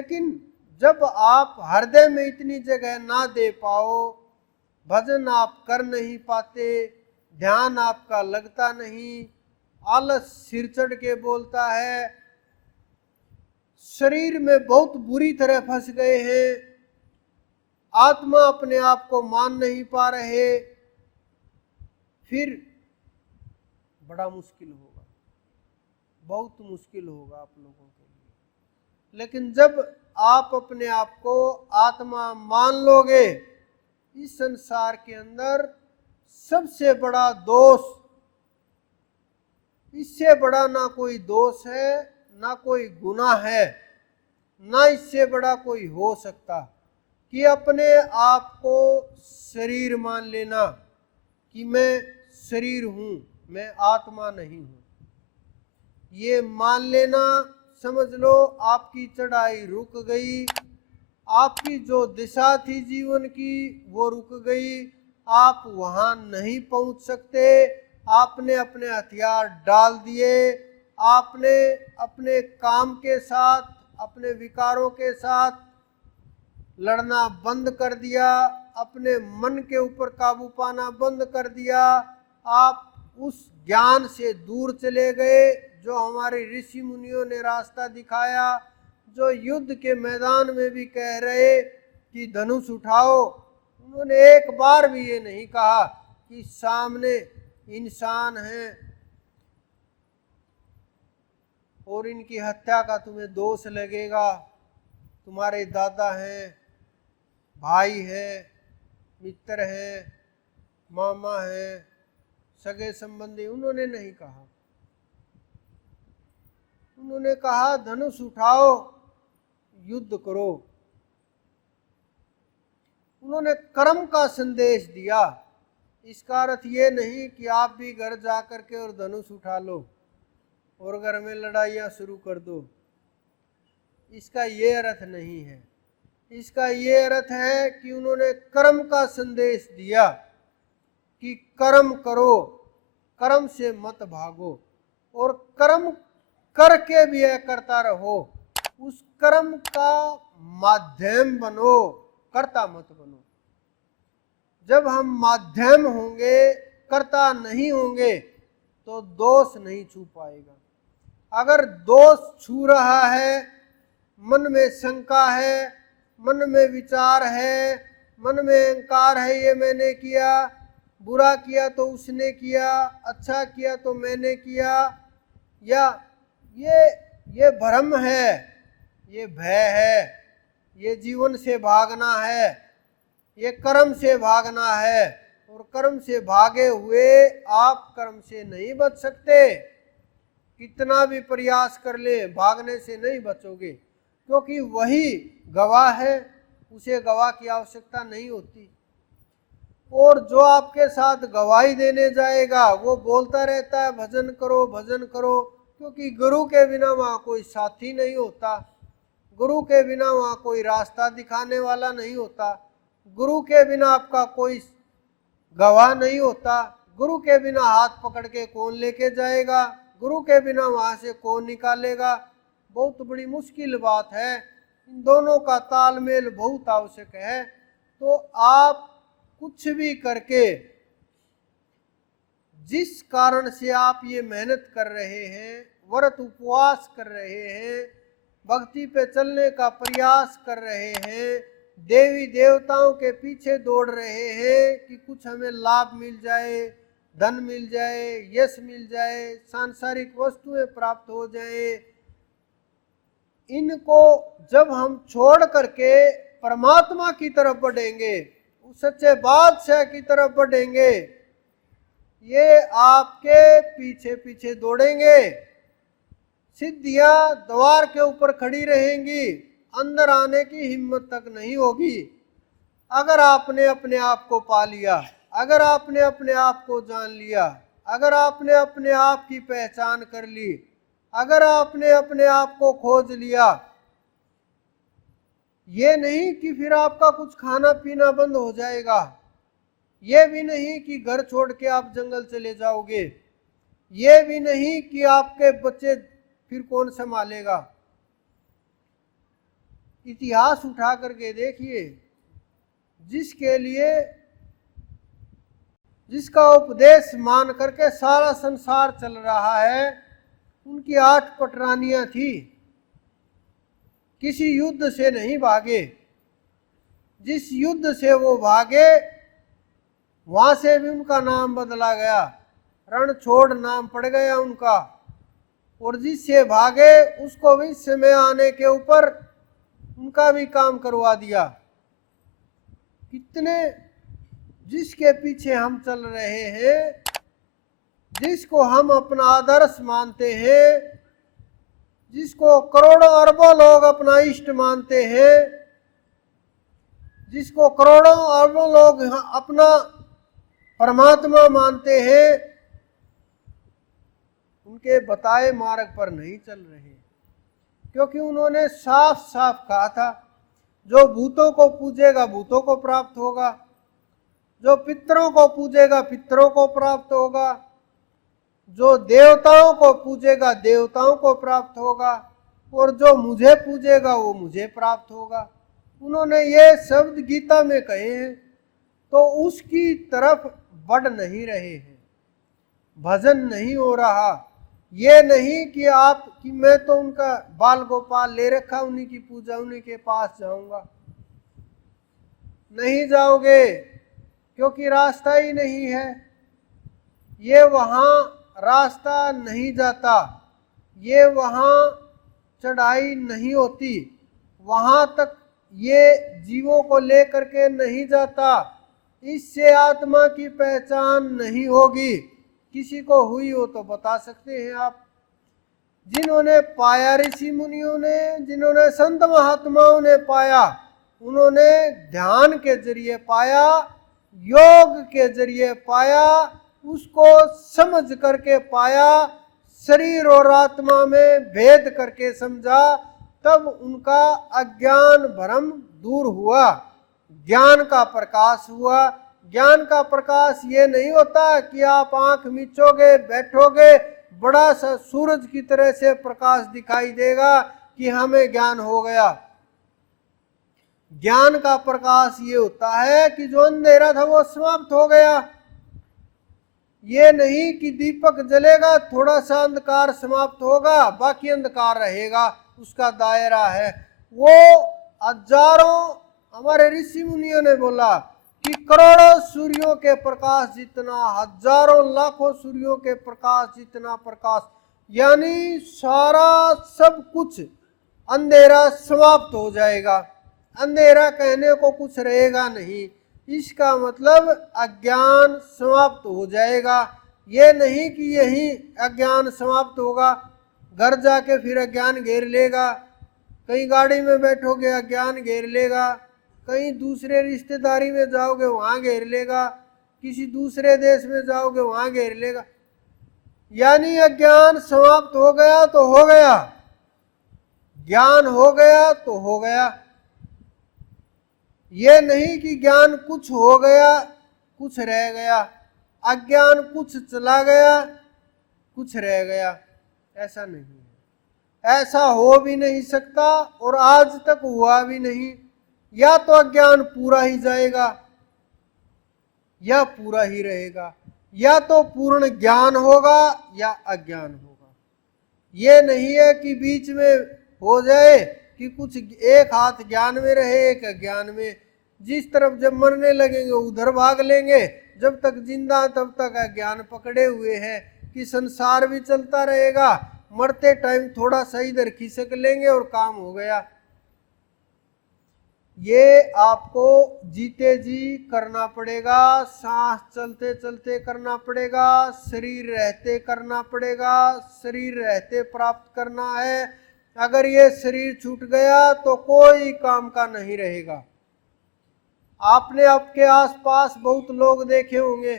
लेकिन जब आप हृदय में इतनी जगह ना दे पाओ, भजन आप कर नहीं पाते, ध्यान आपका लगता नहीं, आलस सिर चढ़ के बोलता है, शरीर में बहुत बुरी तरह फंस गए हैं, आत्मा अपने आप को मान नहीं पा रहे, फिर बड़ा मुश्किल होगा, बहुत मुश्किल होगा आप लोगों के लिए। लेकिन जब आप अपने आप को आत्मा मान लोगे, इस संसार के अंदर सबसे बड़ा दोष, इससे बड़ा ना कोई दोष है, ना कोई गुनाह है, ना इससे बड़ा कोई हो सकता कि अपने आप को शरीर मान लेना कि मैं शरीर हूं, मैं आत्मा नहीं हूं। ये मान लेना, समझ लो आपकी चढ़ाई रुक गई, आपकी जो दिशा थी जीवन की वो रुक गई, आप वहां नहीं पहुंच सकते। आपने अपने हथियार डाल दिए, आपने अपने काम के साथ, अपने विकारों के साथ लड़ना बंद कर दिया, अपने मन के ऊपर काबू पाना बंद कर दिया, आप उस ज्ञान से दूर चले गए जो हमारे ऋषि मुनियों ने रास्ता दिखाया, जो युद्ध के मैदान में भी कह रहे कि धनुष उठाओ। उन्होंने एक बार भी ये नहीं कहा कि सामने इंसान है और इनकी हत्या का तुम्हें दोष लगेगा, तुम्हारे दादा हैं, भाई है, मित्र है, मामा है, सगे संबंधी। उन्होंने नहीं कहा, उन्होंने कहा धनुष उठाओ, युद्ध करो। उन्होंने कर्म का संदेश दिया। इसका अर्थ ये नहीं कि आप भी घर जा कर के और धनुष उठा लो और घर में लड़ाइयाँ शुरू कर दो, इसका ये अर्थ नहीं है। इसका ये अर्थ है कि उन्होंने कर्म का संदेश दिया कि कर्म करो, कर्म से मत भागो, और कर्म करके भी करता रहो, उस कर्म का माध्यम बनो, कर्ता मत बनो। जब हम माध्यम होंगे, कर्ता नहीं होंगे, तो दोष नहीं छू पाएगा। अगर दोष छू रहा है, मन में शंका है, मन में विचार है, मन में अहंकार है, ये मैंने किया, बुरा किया तो उसने किया, अच्छा किया तो मैंने किया, या ये भ्रम है, ये भय है, ये जीवन से भागना है, ये कर्म से भागना है, और कर्म से भागे हुए आप कर्म से नहीं बच सकते। कितना भी प्रयास कर ले, भागने से नहीं बचोगे, क्योंकि वही गवाह है, उसे गवाह की आवश्यकता नहीं होती। और जो आपके साथ गवाही देने जाएगा वो बोलता रहता है भजन करो भजन करो, क्योंकि गुरु के बिना वहाँ कोई साथी नहीं होता, गुरु के बिना वहाँ कोई रास्ता दिखाने वाला नहीं होता, गुरु के बिना आपका कोई गवाह नहीं होता, गुरु के बिना हाथ पकड़ के कौन लेके जाएगा, गुरु के बिना वहाँ से कौन निकालेगा। बहुत बड़ी मुश्किल बात है, इन दोनों का तालमेल बहुत आवश्यक है। तो आप कुछ भी करके, जिस कारण से आप ये मेहनत कर रहे हैं, व्रत उपवास कर रहे हैं, भक्ति पे चलने का प्रयास कर रहे हैं, देवी देवताओं के पीछे दौड़ रहे हैं कि कुछ हमें लाभ मिल जाए, धन मिल जाए, यश मिल जाए, सांसारिक वस्तुएं प्राप्त हो जाए, इनको जब हम छोड़ करके परमात्मा की तरफ बढ़ेंगे, उस सच्चे बादशाह की तरफ बढ़ेंगे, ये आपके पीछे पीछे दौड़ेंगे, सिद्धियां द्वार के ऊपर खड़ी रहेंगी, अंदर आने की हिम्मत तक नहीं होगी। अगर आपने अपने आप को पा लिया, अगर आपने अपने आप को जान लिया, अगर आपने अपने आप की पहचान कर ली, अगर आपने अपने आप को खोज लिया, ये नहीं कि फिर आपका कुछ खाना पीना बंद हो जाएगा, ये भी नहीं कि घर छोड़ के आप जंगल चले जाओगे, ये भी नहीं कि आपके बच्चे फिर कौन संभालेगा। इतिहास उठा करके देखिए, जिसके लिए जिसका उपदेश मान करके सारा संसार चल रहा है, उनकी 8 पटरानियां थी। किसी युद्ध से नहीं भागे, जिस युद्ध से वो भागे वहां से भी उनका नाम बदला गया, रणछोड़ नाम पड़ गया उनका। और जिससे भागे उसको भी समय आने के ऊपर उनका भी काम करवा दिया। कितने जिसके पीछे हम चल रहे हैं, जिसको हम अपना आदर्श मानते हैं, जिसको करोड़ों अरबों लोग अपना इष्ट मानते हैं, जिसको करोड़ों अरबों लोग अपना परमात्मा मानते हैं, उनके बताए मार्ग पर नहीं चल रहे। क्योंकि उन्होंने साफ साफ कहा था, जो भूतों को पूजेगा भूतों को प्राप्त होगा, जो पितरों को पूजेगा पितरों को प्राप्त होगा, जो देवताओं को पूजेगा देवताओं को प्राप्त होगा, और जो मुझे पूजेगा वो मुझे प्राप्त होगा। उन्होंने ये शब्द गीता में कहे हैं, तो उसकी तरफ बढ़ नहीं रहे हैं, भजन नहीं हो रहा। ये नहीं कि मैं तो उनका बाल गोपाल ले रखा, उन्हीं की पूजा, उन्हीं के पास जाऊंगा। नहीं जाओगे, क्योंकि रास्ता ही नहीं है। ये वहाँ रास्ता नहीं जाता, ये वहाँ चढ़ाई नहीं होती, वहाँ तक ये जीवों को लेकर के नहीं जाता। इससे आत्मा की पहचान नहीं होगी। किसी को हुई हो तो बता सकते हैं आप। जिन्होंने पाया ऋषि मुनियों ने, जिन्होंने संत महात्माओं ने पाया, उन्होंने ध्यान के जरिए पाया, योग के जरिए पाया, उसको समझ करके पाया, शरीर और आत्मा में भेद करके समझा, तब उनका अज्ञान भ्रम दूर हुआ, ज्ञान का प्रकाश हुआ। ज्ञान का प्रकाश ये नहीं होता कि आप आंख मिचोगे बैठोगे, बड़ा सा सूरज की तरह से प्रकाश दिखाई देगा कि हमें ज्ञान हो गया। ज्ञान का प्रकाश ये होता है कि जो अंधेरा था वो समाप्त हो गया। ये नहीं कि दीपक जलेगा, थोड़ा सा अंधकार समाप्त होगा, बाकी अंधकार रहेगा, उसका दायरा है। वो हजारों, हमारे ऋषि मुनियों ने बोला कि करोड़ों सूर्यों के प्रकाश जितना, हजारों लाखों सूर्यों के प्रकाश जितना प्रकाश, यानी सारा सब कुछ अंधेरा समाप्त हो जाएगा। अंधेरा कहने को कुछ रहेगा नहीं। इसका मतलब अज्ञान समाप्त हो जाएगा। ये नहीं कि यही अज्ञान समाप्त होगा, घर जाके फिर अज्ञान घेर लेगा, कहीं गाड़ी में बैठोगे अज्ञान घेर लेगा, कहीं दूसरे रिश्तेदारी में जाओगे वहाँ घेर लेगा, किसी दूसरे देश में जाओगे वहाँ घेर लेगा। यानी अज्ञान समाप्त हो गया तो हो गया, ज्ञान हो गया तो हो गया। ये नहीं कि ज्ञान कुछ हो गया कुछ रह गया, अज्ञान कुछ चला गया कुछ रह गया, ऐसा नहीं है। ऐसा हो भी नहीं सकता और आज तक हुआ भी नहीं। या तो अज्ञान पूरा ही जाएगा या पूरा ही रहेगा, या तो पूर्ण ज्ञान होगा या अज्ञान होगा। ये नहीं है कि बीच में हो जाए कि कुछ एक हाथ ज्ञान में रहे एक अज्ञान में। जिस तरफ जब मरने लगेंगे उधर भाग लेंगे, जब तक जिंदा तब तक अज्ञान पकड़े हुए हैं कि संसार भी चलता रहेगा, मरते टाइम थोड़ा सा इधर खिसक लेंगे और काम हो गया। ये आपको जीते जी करना पड़ेगा, सांस चलते चलते करना पड़ेगा, शरीर रहते करना पड़ेगा, शरीर रहते प्राप्त करना है। अगर ये शरीर छूट गया तो कोई काम का नहीं रहेगा। आपने आपके आसपास बहुत लोग देखे होंगे,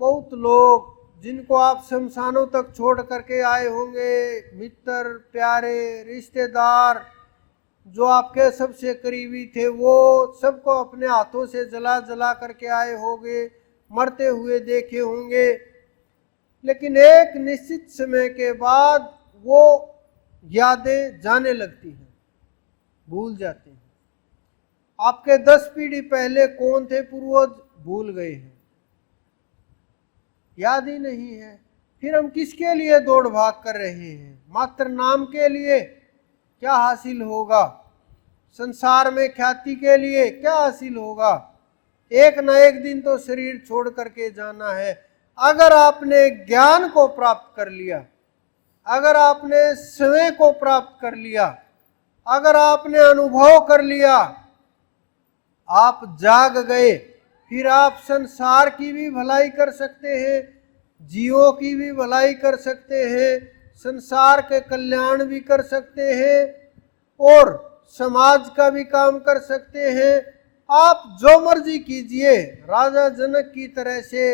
बहुत लोग जिनको आप शमशानों तक छोड़ करके आए होंगे, मित्र प्यारे रिश्तेदार जो आपके सबसे करीबी थे, वो सबको अपने हाथों से जला जला करके आए होंगे, मरते हुए देखे होंगे। लेकिन एक निश्चित समय के बाद वो यादें जाने लगती हैं। भूल जाते हैं। आपके 10 पीढ़ी पहले कौन थे पूर्वज, भूल गए हैं, याद ही नहीं है। फिर हम किसके लिए दौड़ भाग कर रहे हैं, मात्र नाम के लिए। क्या हासिल होगा, संसार में ख्याति के लिए क्या हासिल होगा। एक न एक दिन तो शरीर छोड़ करके जाना है। अगर आपने ज्ञान को प्राप्त कर लिया, अगर आपने स्वयं को प्राप्त कर लिया, अगर आपने अनुभव कर लिया, आप जाग गए, फिर आप संसार की भी भलाई कर सकते हैं, जीवों की भी भलाई कर सकते हैं, संसार के कल्याण भी कर सकते हैं और समाज का भी काम कर सकते हैं। आप जो मर्जी कीजिए, राजा जनक की तरह से।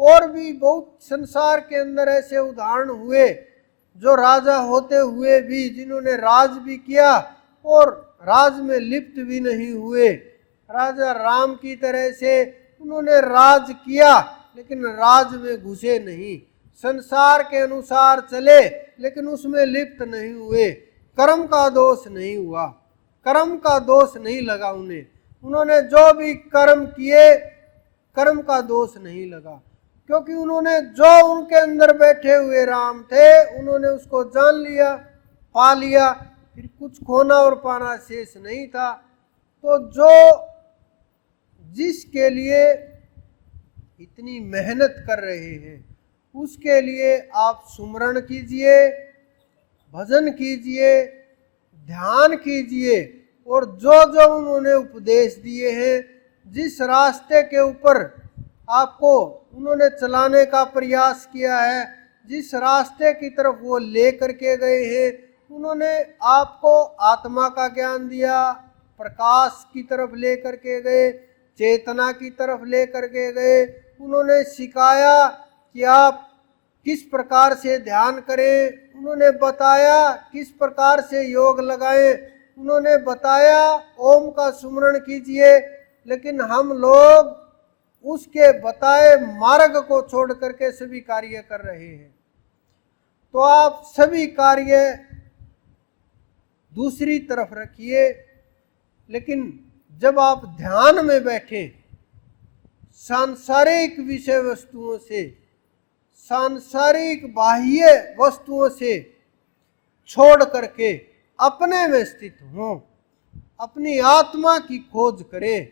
और भी बहुत संसार के अंदर ऐसे उदाहरण हुए जो राजा होते हुए भी, जिन्होंने राज भी किया और राज में लिप्त भी नहीं हुए। राजा राम की तरह से उन्होंने राज किया लेकिन राज में घुसे नहीं, संसार के अनुसार चले लेकिन उसमें लिप्त नहीं हुए। कर्म का दोष नहीं हुआ, कर्म का दोष नहीं लगा उन्हें। उन्होंने जो भी कर्म किए, कर्म का दोष नहीं लगा, क्योंकि उन्होंने जो उनके अंदर बैठे हुए राम थे उन्होंने उसको जान लिया, पा लिया, फिर कुछ खोना और पाना शेष नहीं था। तो जो जिसके लिए इतनी मेहनत कर रहे हैं उसके लिए आप सुमरण कीजिए, भजन कीजिए, ध्यान कीजिए और जो जो उन्होंने उपदेश दिए हैं, जिस रास्ते के ऊपर आपको उन्होंने चलाने का प्रयास किया है, जिस रास्ते की तरफ वो ले करके गए हैं, उन्होंने आपको आत्मा का ज्ञान दिया, प्रकाश की तरफ ले करके गए, चेतना की तरफ ले करके गए। उन्होंने सिखाया कि आप किस प्रकार से ध्यान करें, उन्होंने बताया किस प्रकार से योग लगाएं, उन्होंने बताया ओम का सुमरण कीजिए। लेकिन हम लोग उसके बताए मार्ग को छोड़ करके सभी कार्य कर रहे हैं। तो आप सभी कार्य दूसरी तरफ रखिए, लेकिन जब आप ध्यान में बैठे, सांसारिक विषय वस्तुओं से, सांसारिक बाह्य वस्तुओं से छोड़ करके अपने में स्थित हों, अपनी आत्मा की खोज करें।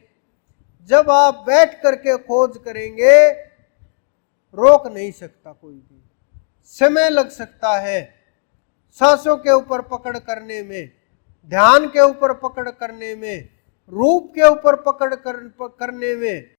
जब आप बैठ करके खोज करेंगे, रोक नहीं सकता कोई भी, समय लग सकता है सांसों के ऊपर पकड़ करने में, ध्यान के ऊपर पकड़ करने में, रूप के ऊपर पकड़ करने में,